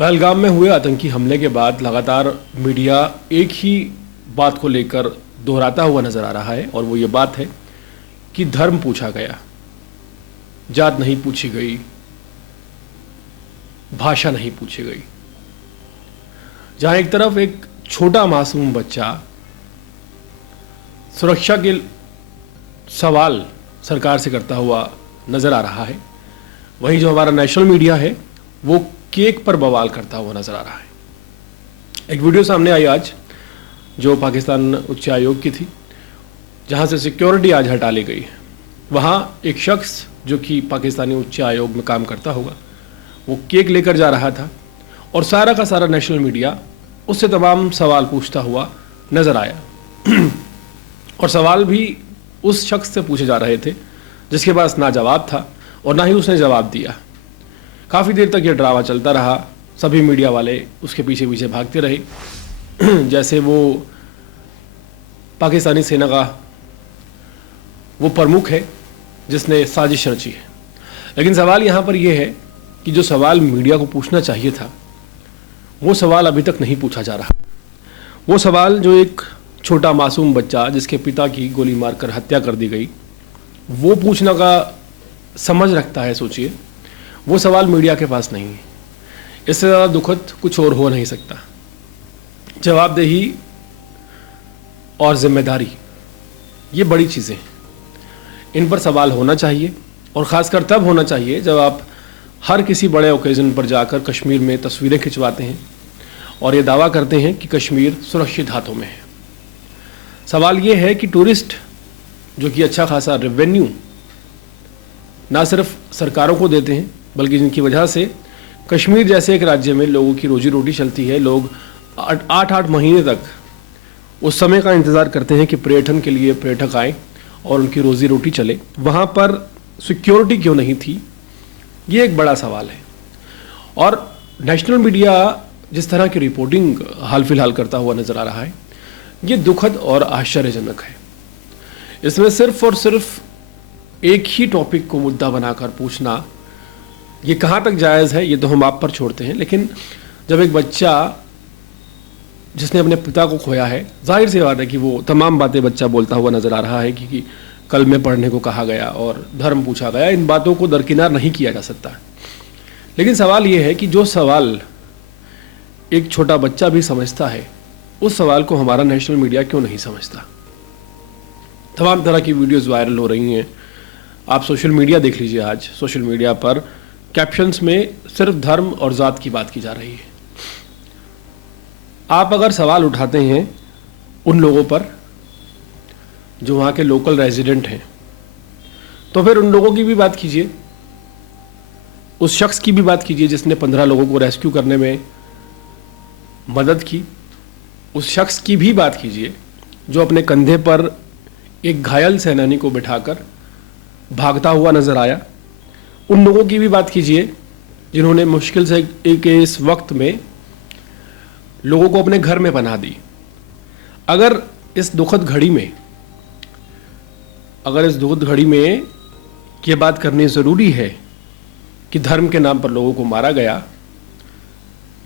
पहलगाम में हुए आतंकी हमले के बाद लगातार मीडिया एक ही बात को लेकर दोहराता हुआ नजर आ रहा है और वो ये बात है कि धर्म पूछा गया, जात नहीं पूछी गई, भाषा नहीं पूछी गई। जहां एक तरफ एक छोटा मासूम बच्चा सुरक्षा के सवाल सरकार से करता हुआ नजर आ रहा है, वहीं जो हमारा नेशनल मीडिया है वो केक पर बवाल करता हुआ नजर आ रहा है। एक वीडियो सामने आई आज जो पाकिस्तान उच्च आयोग की थी, जहां से सिक्योरिटी आज हटा ली गई है। वहां एक शख्स जो कि पाकिस्तानी उच्च आयोग में काम करता होगा, वो केक लेकर जा रहा था और सारा का सारा नेशनल मीडिया उससे तमाम सवाल पूछता हुआ नजर आया और सवाल भी उस शख्स से पूछे जा रहे थे जिसके पास ना जवाब था और ना ही उसने जवाब दिया। काफ़ी देर तक ये ड्रामा चलता रहा, सभी मीडिया वाले उसके पीछे पीछे भागते रहे जैसे वो पाकिस्तानी सेना का वो प्रमुख है जिसने साजिश रची है। लेकिन सवाल यहाँ पर यह है कि जो सवाल मीडिया को पूछना चाहिए था वो सवाल अभी तक नहीं पूछा जा रहा। वो सवाल जो एक छोटा मासूम बच्चा जिसके पिता की गोली मारकर हत्या कर दी गई, वो पूछने का समझ रखता है, सोचिए, वो सवाल मीडिया के पास नहीं है। इससे ज़्यादा दुखद कुछ और हो नहीं सकता। जवाबदेही और जिम्मेदारी, ये बड़ी चीज़ें हैं, इन पर सवाल होना चाहिए और ख़ासकर तब होना चाहिए जब आप हर किसी बड़े ओकेज़न पर जाकर कश्मीर में तस्वीरें खिंचवाते हैं और ये दावा करते हैं कि कश्मीर सुरक्षित हाथों में है। सवाल ये है कि टूरिस्ट जो कि अच्छा खासा रेवेन्यू ना सिर्फ सरकारों को देते हैं बल्कि जिनकी वजह से कश्मीर जैसे एक राज्य में लोगों की रोजी रोटी चलती है, लोग 8-8 महीने तक उस समय का इंतज़ार करते हैं कि पर्यटन के लिए पर्यटक आए और उनकी रोजी रोटी चले, वहाँ पर सिक्योरिटी क्यों नहीं थी, ये एक बड़ा सवाल है। और नेशनल मीडिया जिस तरह की रिपोर्टिंग हाल फिलहाल करता हुआ नज़र आ रहा है, ये दुखद और आश्चर्यजनक है। इसमें सिर्फ और सिर्फ एक ही टॉपिक को मुद्दा बनाकर पूछना, ये कहाँ तक जायज़ है ये तो हम आप पर छोड़ते हैं। लेकिन जब एक बच्चा जिसने अपने पिता को खोया है, जाहिर सी बात है कि वो तमाम बातें बच्चा बोलता हुआ नज़र आ रहा है कि कल में पढ़ने को कहा गया और धर्म पूछा गया, इन बातों को दरकिनार नहीं किया जा सकता। लेकिन सवाल ये है कि जो सवाल एक छोटा बच्चा भी समझता है, उस सवाल को हमारा नेशनल मीडिया क्यों नहीं समझता। तमाम तरह की वीडियोस वायरल हो रही हैं। आप सोशल मीडिया देख लीजिए, आज सोशल मीडिया पर कैप्शंस में सिर्फ धर्म और ज़ात की बात की जा रही है। आप अगर सवाल उठाते हैं उन लोगों पर जो वहाँ के लोकल रेजिडेंट हैं, तो फिर उन लोगों की भी बात कीजिए, उस शख्स की भी बात कीजिए जिसने 15 लोगों को रेस्क्यू करने में मदद की। उस शख्स की भी बात कीजिए जो अपने कंधे पर एक घायल सेनानी को बिठाकर भागता हुआ नजर आया। उन लोगों की भी बात कीजिए जिन्होंने मुश्किल से एक इस वक्त में लोगों को अपने घर में पनाह दी। अगर इस दुखद घड़ी में ये बात करनी ज़रूरी है कि धर्म के नाम पर लोगों को मारा गया,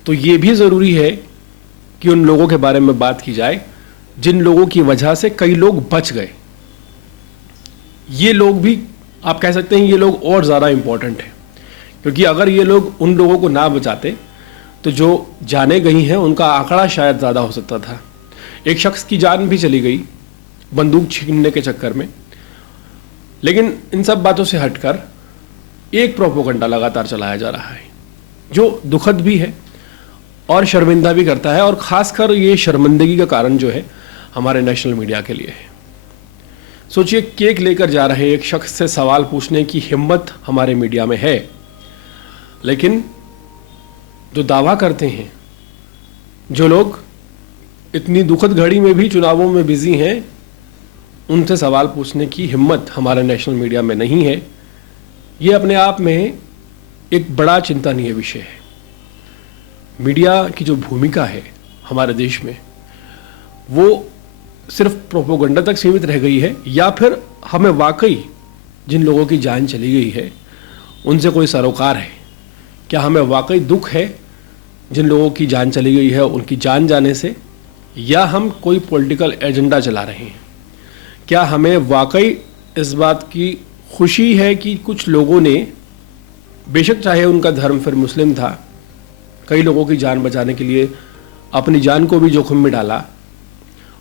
तो ये भी ज़रूरी है कि उन लोगों के बारे में बात की जाए जिन लोगों की वजह से कई लोग बच गए। ये लोग भी आप कह सकते हैं, ये लोग और ज़्यादा इम्पोर्टेंट हैं, क्योंकि अगर ये लोग उन लोगों को ना बचाते तो जो जाने गई हैं उनका आंकड़ा शायद ज़्यादा हो सकता था। एक शख्स की जान भी चली गई बंदूक छीनने के चक्कर में। लेकिन इन सब बातों से हटकर एक प्रोपोगंडा लगातार चलाया जा रहा है जो दुखद भी है और शर्मिंदा भी करता है, और ख़ासकर ये शर्मिंदगी का कारण जो है हमारे नेशनल मीडिया के लिए है। सोचिए, केक लेकर जा रहे एक शख्स से सवाल पूछने की हिम्मत हमारे मीडिया में है, लेकिन जो दावा करते हैं, जो लोग इतनी दुखद घड़ी में भी चुनावों में बिजी हैं, उनसे सवाल पूछने की हिम्मत हमारे नेशनल मीडिया में नहीं है। ये अपने आप में एक बड़ा चिंतनीय विषय है। मीडिया की जो भूमिका है हमारे देश में, वो सिर्फ प्रोपोगंडा तक सीमित रह गई है, या फिर हमें वाकई जिन लोगों की जान चली गई है उनसे कोई सरोकार है? क्या हमें वाकई दुख है जिन लोगों की जान चली गई है उनकी जान जाने से, या हम कोई पॉलिटिकल एजेंडा चला रहे हैं? क्या हमें वाकई इस बात की खुशी है कि कुछ लोगों ने, बेशक चाहे उनका धर्म फिर मुस्लिम था, कई लोगों की जान बचाने के लिए अपनी जान को भी जोखिम में डाला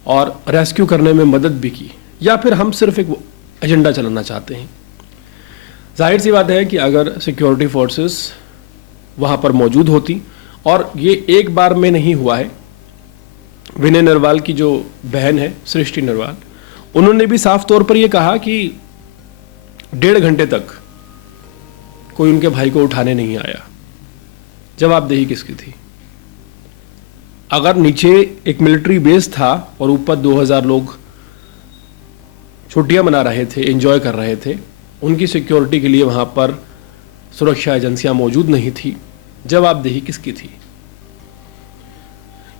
और रेस्क्यू करने में मदद भी की, या फिर हम सिर्फ एक एजेंडा चलाना चाहते हैं? जाहिर सी बात है कि अगर सिक्योरिटी फोर्सेस वहाँ पर मौजूद होती, और ये एक बार में नहीं हुआ है, विनय नरवाल की जो बहन है सृष्टि नरवाल, उन्होंने भी साफ तौर पर यह कहा कि 1.5 घंटे तक कोई उनके भाई को उठाने नहीं आया। जवाबदेही किसकी थी? अगर नीचे एक मिलिट्री बेस था और ऊपर 2000 लोग छुट्टियां मना रहे थे, एंजॉय कर रहे थे, उनकी सिक्योरिटी के लिए वहां पर सुरक्षा एजेंसियां मौजूद नहीं थी, जवाबदेही किसकी थी?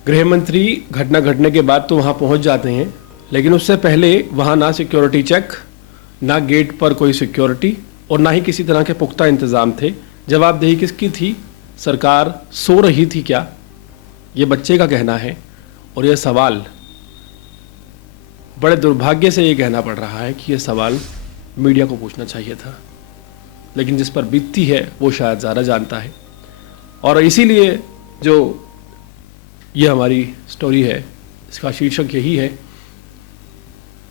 गृह मंत्री घटना घटने के बाद तो वहां पहुंच जाते हैं, लेकिन उससे पहले वहां ना सिक्योरिटी चेक, ना गेट पर कोई सिक्योरिटी, और ना ही किसी तरह के पुख्ता इंतजाम थे। जवाबदेही किसकी थी? सरकार सो रही थी क्या? ये बच्चे का कहना है, और यह सवाल बड़े दुर्भाग्य से ये कहना पड़ रहा है कि यह सवाल मीडिया को पूछना चाहिए था, लेकिन जिस पर बीतती है वो शायद ज़्यादा जानता है। और इसीलिए जो ये हमारी स्टोरी है, इसका शीर्षक यही है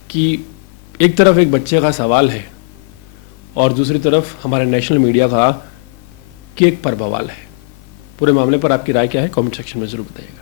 कि एक तरफ एक बच्चे का सवाल है और दूसरी तरफ हमारे नेशनल मीडिया का केक पर बवाल है। पूरे मामले पर आपकी राय क्या है? कमेंट सेक्शन में ज़रूर बताइएगा।